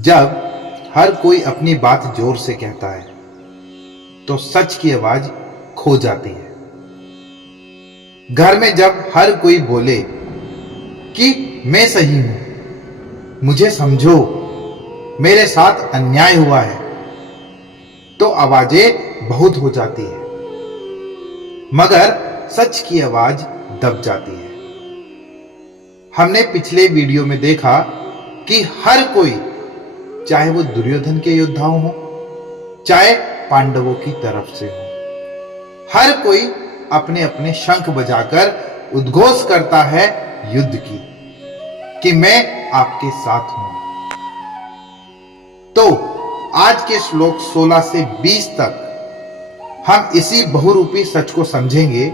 जब हर कोई अपनी बात जोर से कहता है तो सच की आवाज खो जाती है। घर में जब हर कोई बोले कि मैं सही हूं, मुझे समझो, मेरे साथ अन्याय हुआ है, तो आवाजें बहुत हो जाती है, मगर सच की आवाज दब जाती है। हमने पिछले वीडियो में देखा कि हर कोई, चाहे वो दुर्योधन के योद्धाओं हो, चाहे पांडवों की तरफ से हो, हर कोई अपने अपने शंख बजाकर उद्घोष करता है युद्ध की कि मैं आपके साथ हूं। तो आज के श्लोक 16 से 20 तक हम इसी बहुरूपी सच को समझेंगे,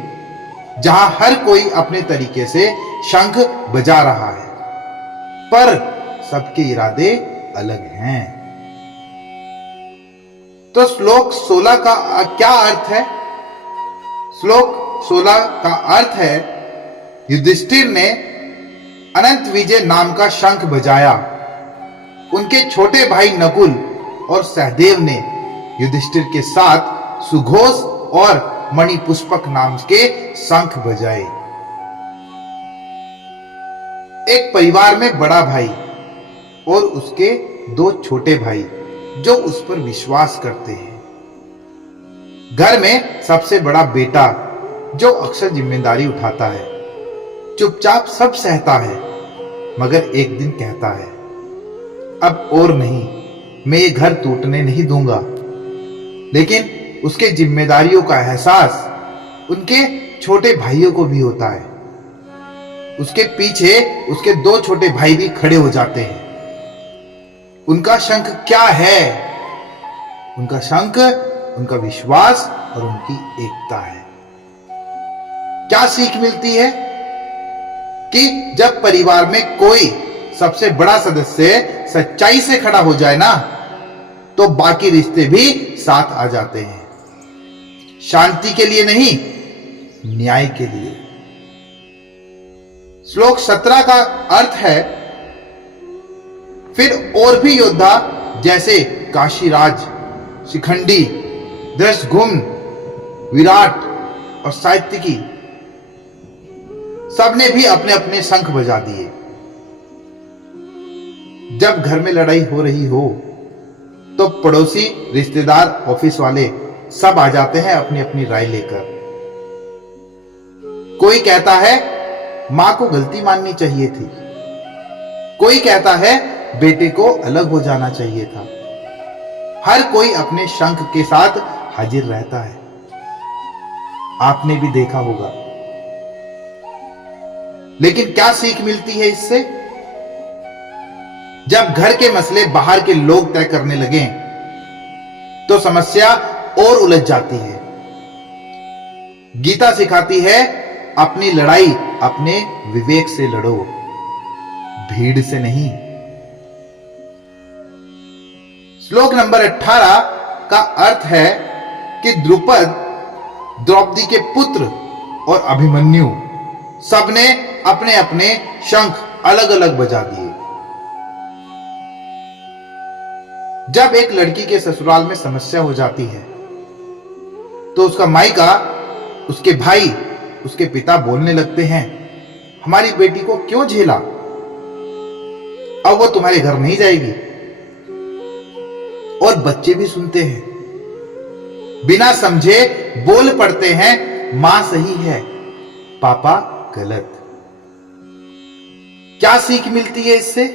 जहां हर कोई अपने तरीके से शंख बजा रहा है, पर सबके इरादे अलग हैं। तो श्लोक 16 का क्या अर्थ है? श्लोक 16 का अर्थ है, युधिष्ठिर ने अनंत विजय नाम का शंख बजाया। उनके छोटे भाई नकुल और सहदेव ने युधिष्ठिर के साथ सुघोष और मणिपुष्पक नाम के शंख बजाए। एक परिवार में बड़ा भाई और उसके दो छोटे भाई जो उस पर विश्वास करते हैं। घर में सबसे बड़ा बेटा जो अक्सर जिम्मेदारी उठाता है, चुपचाप सब सहता है, मगर एक दिन कहता है, अब और नहीं, मैं ये घर टूटने नहीं दूंगा। लेकिन उसके जिम्मेदारियों का एहसास उनके छोटे भाइयों को भी होता है। उसके पीछे उसके दो छोटे भाई भी खड़े हो जाते हैं। उनका शंख क्या है? उनका शंख उनका विश्वास और उनकी एकता है। क्या सीख मिलती है? कि जब परिवार में कोई सबसे बड़ा सदस्य सच्चाई से खड़ा हो जाए ना, तो बाकी रिश्ते भी साथ आ जाते हैं। शांति के लिए नहीं, न्याय के लिए। श्लोक 17 का अर्थ है, फिर और भी योद्धा जैसे काशीराज, शिखंडी, दृष्टद्युम्न, विराट और सात्यकी, सबने भी अपने अपने शंख बजा दिए। जब घर में लड़ाई हो रही हो तो पड़ोसी, रिश्तेदार, ऑफिस वाले सब आ जाते हैं अपनी अपनी राय लेकर। कोई कहता है मां को गलती माननी चाहिए थी, कोई कहता है बेटे को अलग हो जाना चाहिए था। हर कोई अपने शंख के साथ हाजिर रहता है। आपने भी देखा होगा। लेकिन क्या सीख मिलती है इससे? जब घर के मसले बाहर के लोग तय करने लगे तो समस्या और उलझ जाती है। गीता सिखाती है, अपनी लड़ाई अपने विवेक से लड़ो, भीड़ से नहीं। श्लोक नंबर 18 का अर्थ है कि द्रुपद, द्रौपदी के पुत्र और अभिमन्यु सबने अपने अपने शंख अलग अलग बजा दिए। जब एक लड़की के ससुराल में समस्या हो जाती है तो उसका मायका, उसके भाई, उसके पिता बोलने लगते हैं, हमारी बेटी को क्यों झेला, अब वो तुम्हारे घर नहीं जाएगी। और बच्चे भी सुनते हैं, बिना समझे बोल पड़ते हैं, मां सही है, पापा गलत। क्या सीख मिलती है इससे?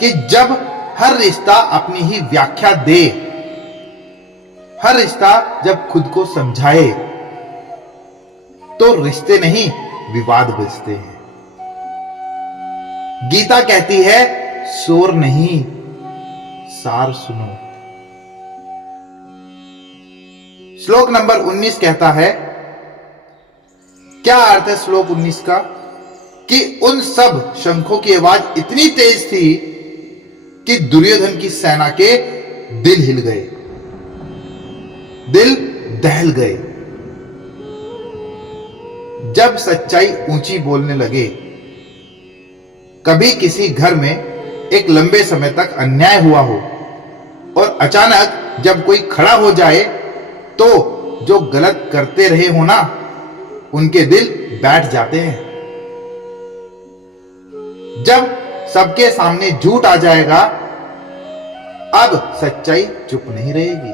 कि जब हर रिश्ता अपनी ही व्याख्या दे, हर रिश्ता जब खुद को समझाए, तो रिश्ते नहीं, विवाद बचते हैं। गीता कहती है, शोर नहीं, सार सुनो। श्लोक नंबर 19 कहता है, क्या अर्थ है श्लोक 19 का? कि उन सब शंखों की आवाज इतनी तेज थी कि दुर्योधन की सेना के दिल हिल गए, दिल दहल गए। जब सच्चाई ऊंची बोलने लगे, कभी किसी घर में एक लंबे समय तक अन्याय हुआ हो और अचानक जब कोई खड़ा हो जाए तो जो गलत करते रहे हो ना, उनके दिल बैठ जाते हैं। जब सबके सामने झूठ आ जाएगा, अब सच्चाई चुप नहीं रहेगी।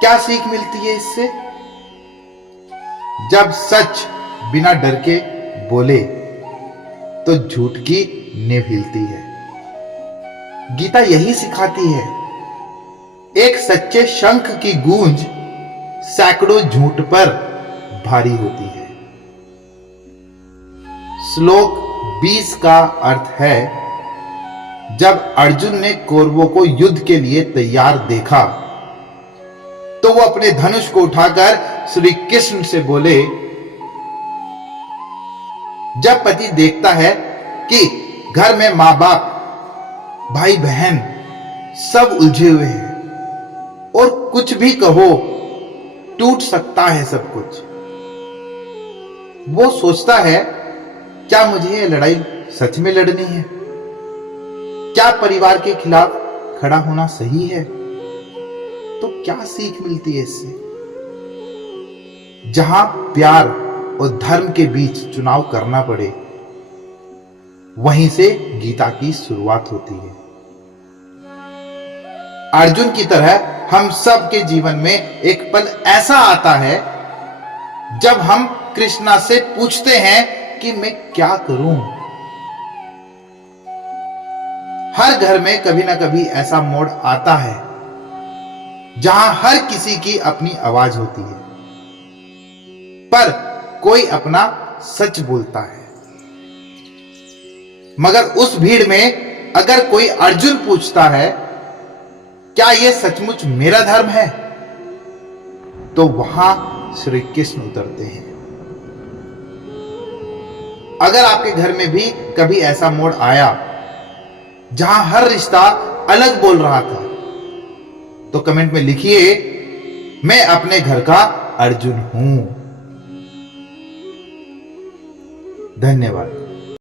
क्या सीख मिलती है इससे? जब सच बिना डर के बोले तो झूठ की नींव हिलती है। गीता यही सिखाती है। एक सच्चे शंख की गूंज सैकड़ों झूठ पर भारी होती है। श्लोक 20 का अर्थ है, जब अर्जुन ने कौरवों को युद्ध के लिए तैयार देखा तो वो अपने धनुष को उठाकर श्री कृष्ण से बोले, जब पति देखता है कि घर में मां बाप, भाई बहन सब उलझे हुए हैं और कुछ भी कहो टूट सकता है सब कुछ, वो सोचता है, क्या मुझे ये लड़ाई सच में लड़नी है? क्या परिवार के खिलाफ खड़ा होना सही है? तो क्या सीख मिलती है इससे? जहां प्यार और धर्म के बीच चुनाव करना पड़े, वहीं से गीता की शुरुआत होती है। अर्जुन की तरह हम सब के जीवन में एक पल ऐसा आता है जब हम कृष्णा से पूछते हैं कि मैं क्या करूं। हर घर में कभी ना कभी ऐसा मोड़ आता है जहां हर किसी की अपनी आवाज होती है, पर कोई अपना सच बोलता है। मगर उस भीड़ में अगर कोई अर्जुन पूछता है, क्या यह सचमुच मेरा धर्म है? तो वहां श्री कृष्ण उतरते हैं। अगर आपके घर में भी कभी ऐसा मोड़ आया जहां हर रिश्ता अलग बोल रहा था, तो कमेंट में लिखिए, मैं अपने घर का अर्जुन हूं। धन्यवाद।